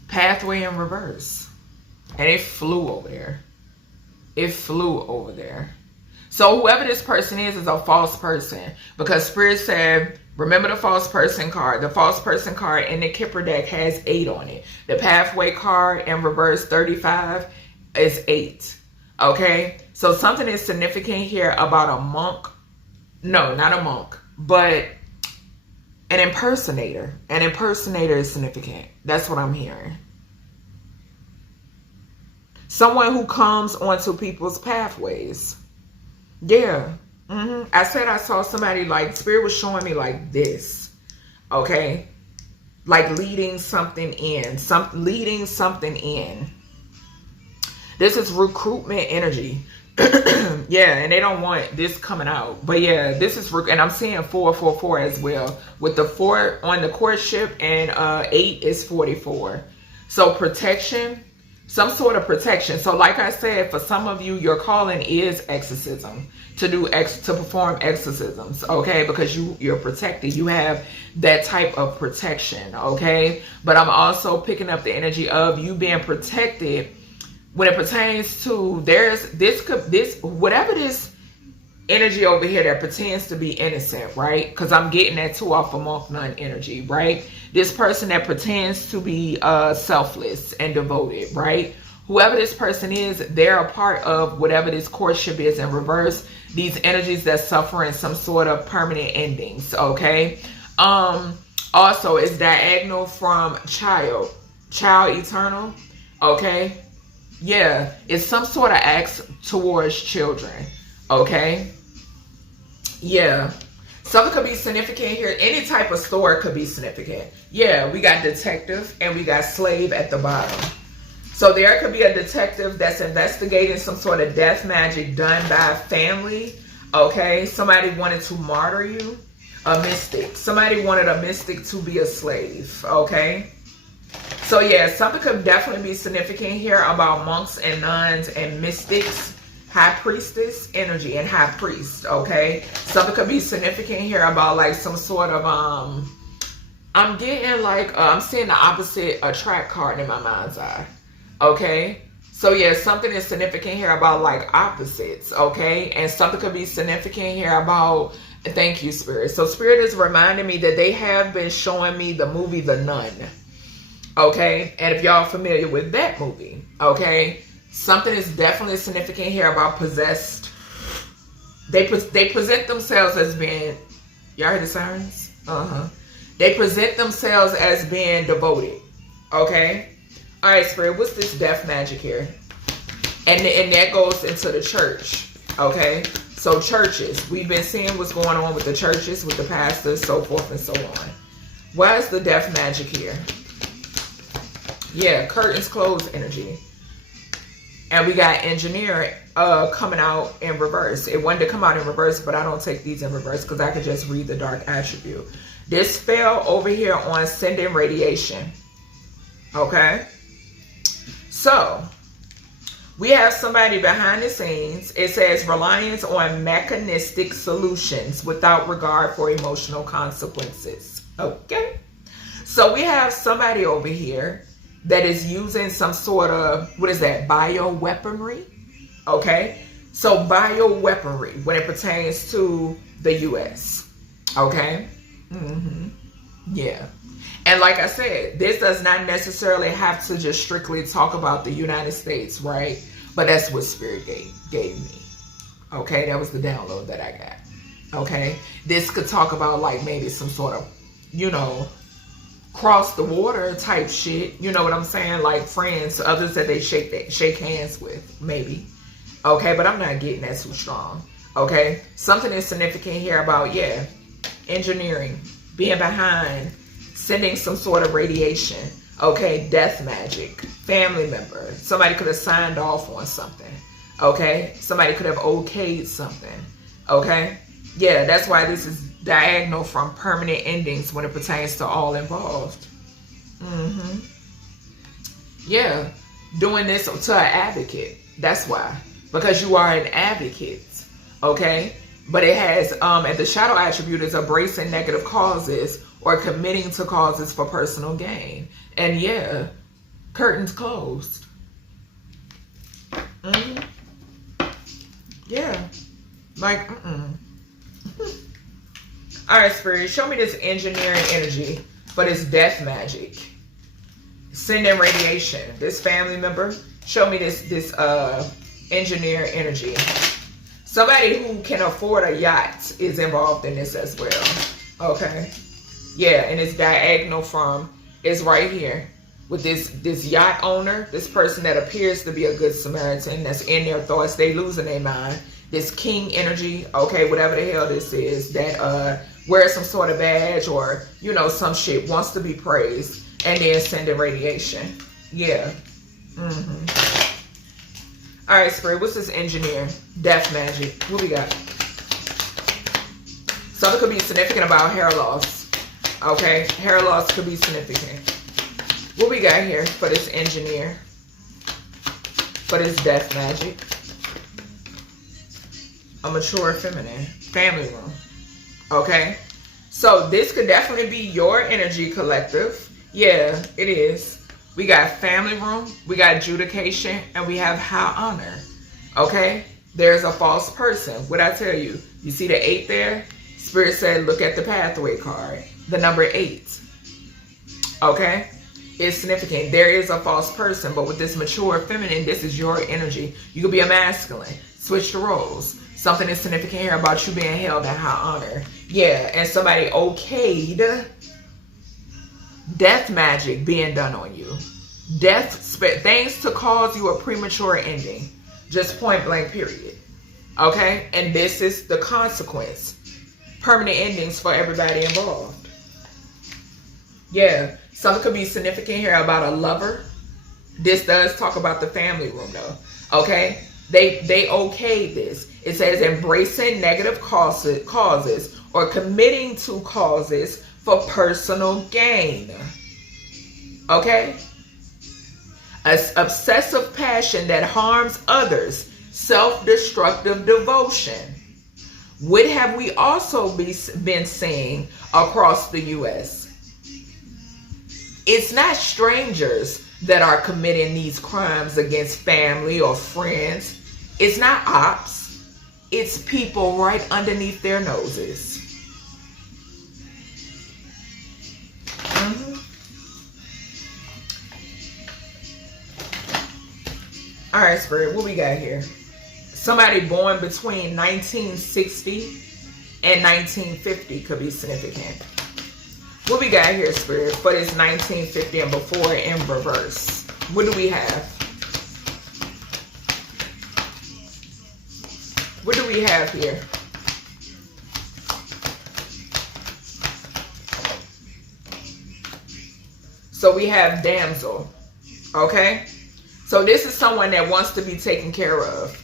Pathway in reverse, and it flew over there. It flew over there. So whoever this person is a false person, because Spirit said, remember the false person card. The false person card in the Kipper deck has 8 on it. The pathway card in reverse 35 is 8. Okay? So something is significant here about a monk. No, not a monk, but an impersonator. An impersonator is significant. That's what I'm hearing. Someone who comes onto people's pathways. Yeah. I said I saw somebody, like, Spirit was showing me like this. Okay? Like leading something in. Leading something in. This is recruitment energy. Yeah, and they don't want this coming out. But yeah, this is, and I'm seeing 444 as well. With the 4 on the courtship, and 8 is 44. So protection. Some sort of protection. So like I said, for some of you, your calling is exorcism. To perform exorcisms, okay? Because you're protected. You have that type of protection, okay? But I'm also picking up the energy of you being protected when it pertains to whatever this energy over here that pretends to be innocent, right? Because I'm getting that too off of monk nun energy, right? This person that pretends to be selfless and devoted, right? Whoever this person is, they're a part of whatever this courtship is in reverse. These energies that suffer in some sort of permanent endings, okay? Also, it's diagonal from child eternal, okay? Yeah, it's some sort of acts towards children, okay? Yeah. Something could be significant here. Any type of store could be significant. Yeah, we got detective and we got slave at the bottom. So there could be a detective that's investigating some sort of death magic done by a family, okay? Somebody wanted to martyr you. A mystic. Somebody wanted a mystic to be a slave, okay? So yeah, something could definitely be significant here about monks and nuns and mystics, high priestess energy and high priest, okay? Something could be significant here about like some sort of, I'm getting like, I'm seeing the opposite attract card in my mind's eye, okay? So yeah, something is significant here about like opposites, okay? And something could be significant here about, thank you, Spirit. So Spirit is reminding me that they have been showing me the movie The Nun, okay? And if y'all familiar with that movie, okay? Something is definitely significant here about possessed. They present themselves as being, y'all heard the sirens? They present themselves as being devoted, okay? All right, Spirit, what's this death magic here? And that goes into the church, okay? So churches, we've been seeing what's going on with the churches, with the pastors, so forth and so on. Why is the death magic here? Yeah, curtains closed energy. And we got engineer coming out in reverse. It wanted to come out in reverse, but I don't take these in reverse because I could just read the dark attribute. This fell over here on sending radiation. Okay? So, we have somebody behind the scenes. It says reliance on mechanistic solutions without regard for emotional consequences. Okay? So we have somebody over here that is using some sort of, what is that, bioweaponry? Okay? So bioweaponry when it pertains to the U.S. Okay? Yeah. And like I said, this does not necessarily have to just strictly talk about the United States, right? But that's what Spirit gave me. Okay, that was the download that I got. Okay, this could talk about like maybe some sort of, you know, cross the water type shit. You know what I'm saying? Like friends, others that they shake hands with, maybe. Okay, but I'm not getting that too strong. Okay, something is significant here about, yeah, engineering, being behind, sending some sort of radiation, okay, death magic, family member, somebody could have signed off on something, okay, somebody could have okayed something, okay, yeah, that's why this is diagonal from permanent endings when it pertains to all involved. Yeah, doing this to an advocate, that's why, because you are an advocate, okay, but it has, and the shadow attribute is embracing negative causes or committing to causes for personal gain. And yeah, curtains closed. Yeah, like, All right, Spirit, show me this engineering energy for this death magic. Sending radiation. This family member, show me this engineer energy. Somebody who can afford a yacht is involved in this as well. Okay. Yeah, and it's diagonal from, it's right here with this yacht owner, this person that appears to be a good Samaritan that's in their thoughts, they losing their mind. This king energy, okay, whatever the hell this is, that wears some sort of badge or, you know, some shit, wants to be praised, and then sending radiation. Yeah. All right, Spirit, what's this engineer? Death magic. What we got? Something could be significant about hair loss. Okay, hair loss could be significant. What we got here for this engineer? For this death magic? A mature feminine. Family room. Okay, so this could definitely be your energy collective. Yeah, it is. We got family room, we got adjudication, and we have high honor. Okay, there's a false person. What I tell you? You see the 8 there? Spirit said, look at the pathway card. The number 8. Okay, is significant. There is a false person, but with this mature feminine, this is your energy. You could be a masculine. Switch the roles. Something is significant here about you being held in high honor. Yeah, and somebody okayed death magic being done on you. Things to cause you a premature ending. Just point blank, period. Okay? And this is the consequence. Permanent endings for everybody involved. Yeah. Something could be significant here about a lover. This does talk about the family room though. Okay? They okay this. It says embracing negative causes or committing to causes for personal gain. Okay? An obsessive passion that harms others. Self-destructive devotion. What have we also been seeing across the U.S.? It's not strangers that are committing these crimes against family or friends. It's not ops. It's people right underneath their noses. All right, Spirit, what we got here? Somebody born between 1960 and 1950 could be significant. What we got here, Spirit, for this 1950 and before in reverse? What do we have? What do we have here? So we have damsel. Okay? So this is someone that wants to be taken care of.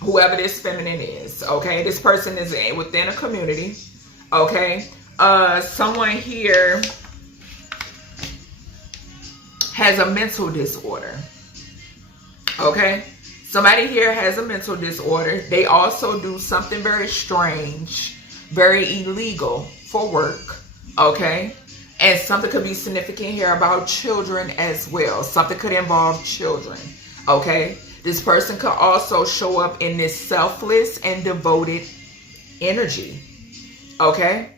Whoever this feminine is. Okay? This person is within a community. Okay? Someone here has a mental disorder. Okay? Somebody here has a mental disorder. They also do something very strange, very illegal for work. Okay? And something could be significant here about children as well. Something could involve children. Okay? This person could also show up in this selfless and devoted energy. Okay?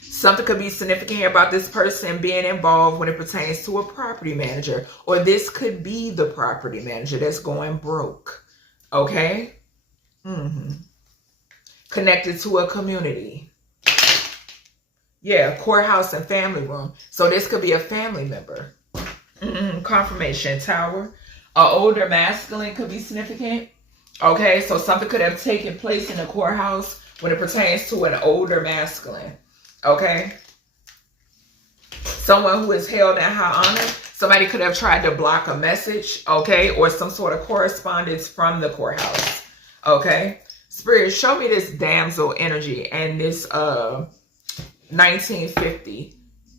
Something could be significant here about this person being involved when it pertains to a property manager. Or this could be the property manager that's going broke. Okay? Connected to a community. Yeah, courthouse and family room. So this could be a family member. Confirmation, tower. An older masculine could be significant. Okay, so something could have taken place in the courthouse when it pertains to an older masculine. Okay? Someone who is held in high honor. Somebody could have tried to block a message. Okay? Or some sort of correspondence from the courthouse. Okay? Spirit, show me this damsel energy and this 1950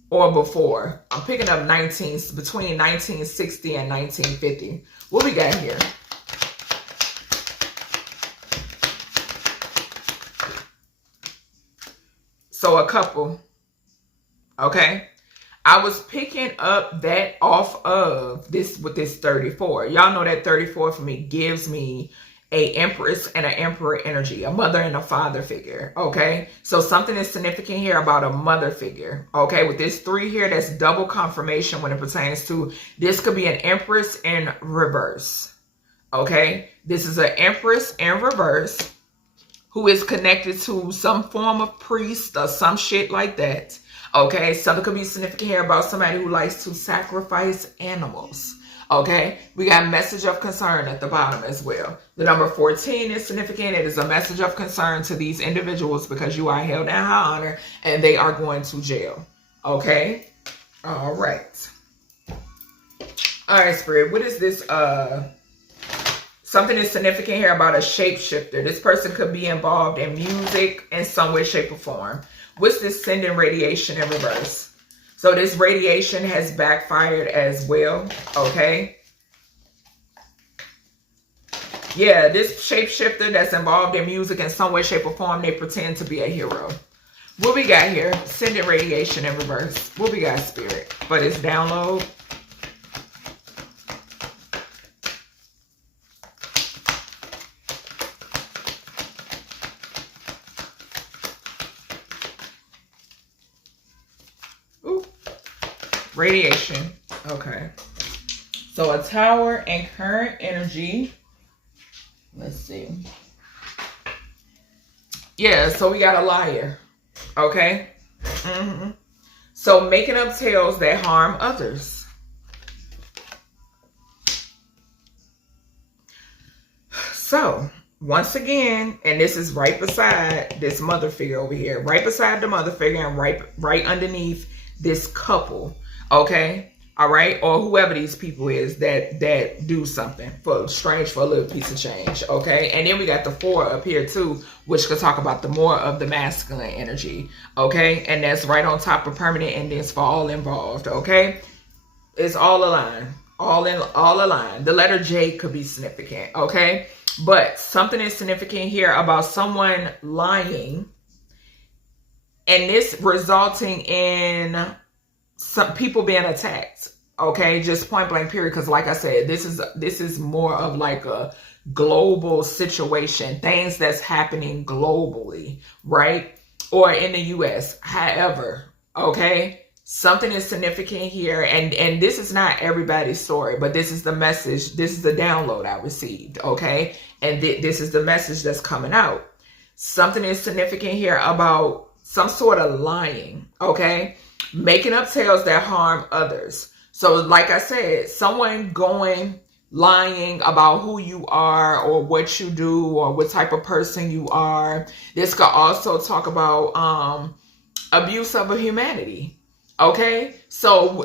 or before. I'm picking up between 1960 and 1950. What we got here? So a couple. Okay. I was picking up that off of this with this 34. Y'all know that 34 for me gives me a empress and an emperor energy, a mother and a father figure. Okay. So something is significant here about a mother figure. Okay. With this 3 here, that's double confirmation when it pertains to this could be an empress in reverse. Okay. This is an empress in reverse who is connected to some form of priest or some shit like that. Okay, something could be significant here about somebody who likes to sacrifice animals. Okay, we got message of concern at the bottom as well. The number 14 is significant. It is a message of concern to these individuals because you are held in high honor and they are going to jail. Okay, all right. All right, Spirit, what is this? Something is significant here about a shapeshifter. This person could be involved in music in some way, shape, or form. What's this sending radiation in reverse? So this radiation has backfired as well. Okay. Yeah, this shapeshifter that's involved in music in some way, shape, or form, they pretend to be a hero. What we got here? Sending radiation in reverse. What we got, Spirit, for this download? Radiation. Okay. So a Tower and current energy. Let's see. Yeah, so we got a liar. Okay. So making up tales that harm others. So once again, and this is right beside this mother figure over here, right beside the mother figure, and right underneath this couple. Okay. All right, or whoever these people is that do something for a little piece of change. Okay, and then we got the 4 up here too, which could talk about the more of the masculine energy. Okay, and that's right on top of permanent endings for all involved. Okay, it's all aligned, all aligned. The letter J could be significant. Okay, but something is significant here about someone lying, and this resulting in some people being attacked. Okay, just point blank period, because like I said, this is more of like a global situation, things that's happening globally, right? Or in the US. However, okay, something is significant here, and this is not everybody's story, but this is the message, this is the download I received. Okay, and this is the message that's coming out. Something is significant here about some sort of lying. Okay, making up tales that harm others. So like I said, someone lying about who you are or what you do or what type of person you are. This could also talk about abuse of humanity. Okay, so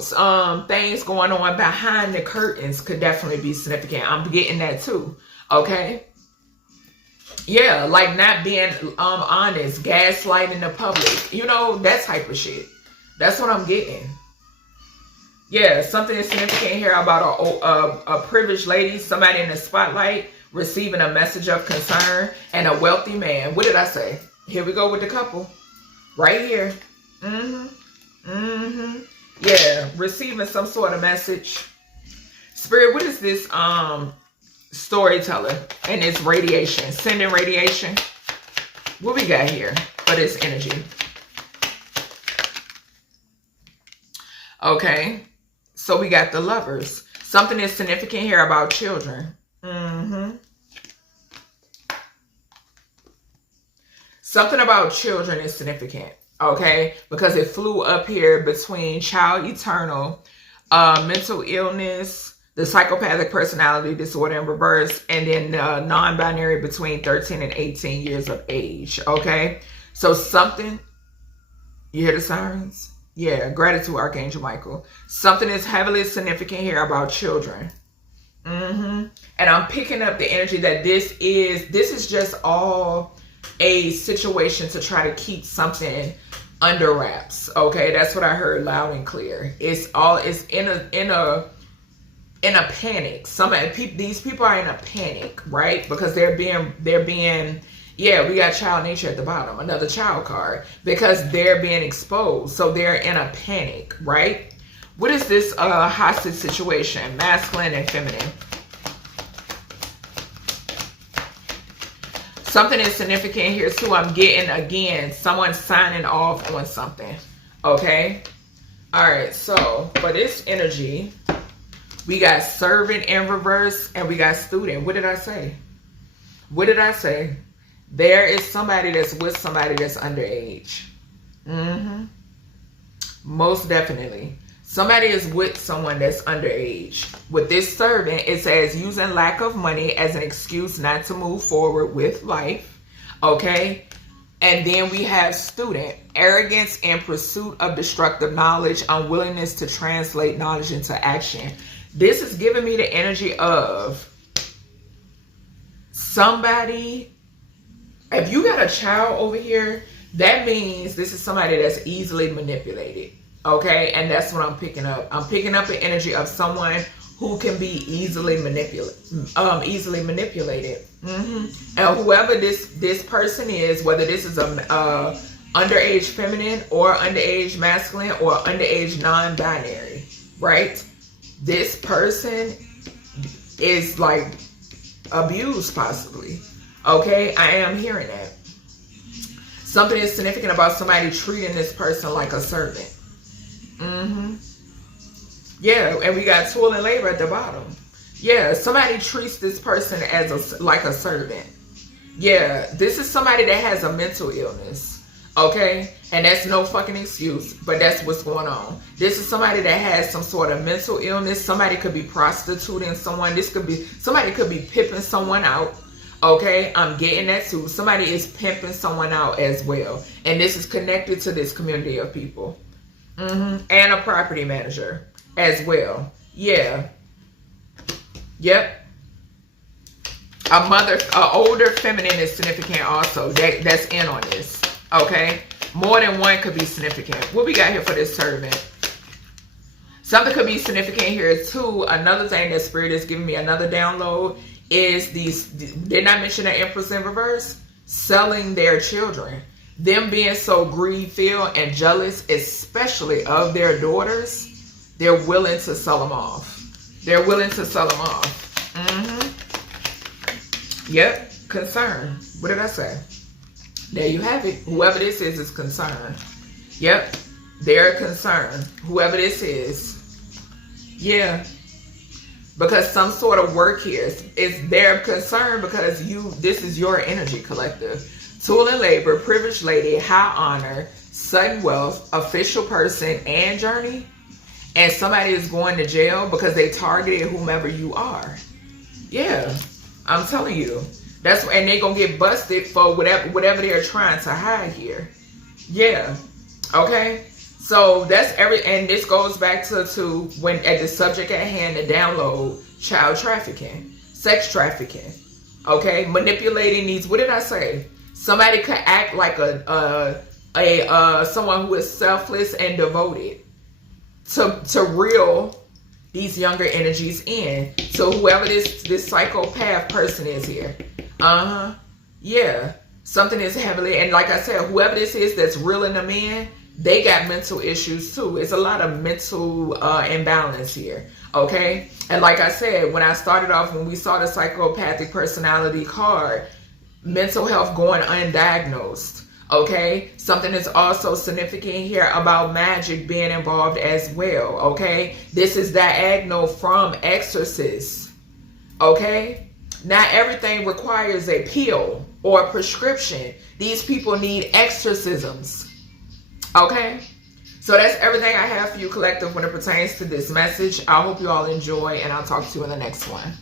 things going on behind the curtains could definitely be significant. I'm getting that too. Okay, yeah, like not being honest, gaslighting the public, you know, that type of shit. That's what I'm getting. Yeah, something is significant here about a privileged lady, somebody in the spotlight, receiving a message of concern, and a wealthy man. What did I say? Here we go with the couple. Right here. Yeah, receiving some sort of message. Spirit, what is this storyteller and its radiation? Sending radiation. What we got here for this energy? Okay. So we got the Lovers. Something is significant here about children. Something about children is significant. Okay. Because it flew up here between child eternal, mental illness, the psychopathic personality disorder in reverse, and then non-binary between 13 and 18 years of age. Okay. So something, you hear the sirens? Yeah, gratitude, Archangel Michael. Something is heavily significant here about children. And I'm picking up the energy that this is just all a situation to try to keep something under wraps. Okay, that's what I heard loud and clear. It's in a panic. These people are in a panic, right? Because they're being yeah, we got child nature at the bottom, another child card, because they're being exposed. So they're in a panic, right? What is this hostage situation? Masculine and feminine. Something is significant here too. I'm getting, again, someone signing off on something. Okay? All right, so for this energy, we got servant in reverse and we got student. What did I say? What did I say? There is somebody that's with somebody that's underage. Most definitely. Somebody is with someone that's underage. With this servant, it says using lack of money as an excuse not to move forward with life. Okay? And then we have student. Arrogance in pursuit of destructive knowledge. Unwillingness to translate knowledge into action. This is giving me the energy of somebody. If you got a child over here, that means this is somebody that's easily manipulated. Okay, and that's what I'm picking up. I'm picking up the energy of someone who can be easily manipulated. And whoever this person is, whether this is a underage feminine or underage masculine or underage non-binary, right? This person is like abused, possibly. Okay, I am hearing that. Something is significant about somebody treating this person like a servant. Yeah, and we got toil and labor at the bottom. Yeah, somebody treats this person as like a servant. Yeah, this is somebody that has a mental illness. Okay, and that's no fucking excuse, but that's what's going on. This is somebody that has some sort of mental illness. Somebody could be prostituting someone. This could be, somebody could be pimping someone out. Okay, I'm getting that too. Somebody is pimping someone out as well. And this is connected to this community of people. And a property manager as well. Yeah. Yep. An older feminine is significant also. That's in on this. Okay, more than one could be significant. What we got here for this servant? Something could be significant here too. Another thing that Spirit is giving me, another download, is these, did not mention the Empress in reverse, selling their children. Them being so greed-filled and jealous, especially of their daughters, they're willing to sell them off. They're willing to sell them off. Yep, concern. What did I say? There you have it. Whoever this is concerned. Yep, they're concerned. Whoever this is. Yeah. Because some sort of work here is their concern because this is your energy collective. Toil and labor, privileged lady, high honor, sudden wealth, official person, and journey. And somebody is going to jail because they targeted whomever you are. Yeah, I'm telling you. And they're going to get busted for whatever they're trying to hide here. Yeah. Okay. So that's and this goes back to when at the subject at hand, the download, child trafficking, sex trafficking. Okay. Manipulating needs. What did I say? Somebody could act like someone who is selfless and devoted to reel these younger energies in. So whoever this psychopath person is here. Yeah. Something is heavily, and like I said, whoever this is that's reeling them in, they got mental issues too. It's a lot of mental imbalance here. Okay. And like I said, when I started off, when we saw the psychopathic personality card, mental health going undiagnosed. Okay. Something is also significant here about magic being involved as well. Okay. This is diagonal from exorcist. Okay. Not everything requires a pill or a prescription. These people need exorcisms. Okay? So that's everything I have for you, collective, when it pertains to this message. I hope you all enjoy, and I'll talk to you in the next one.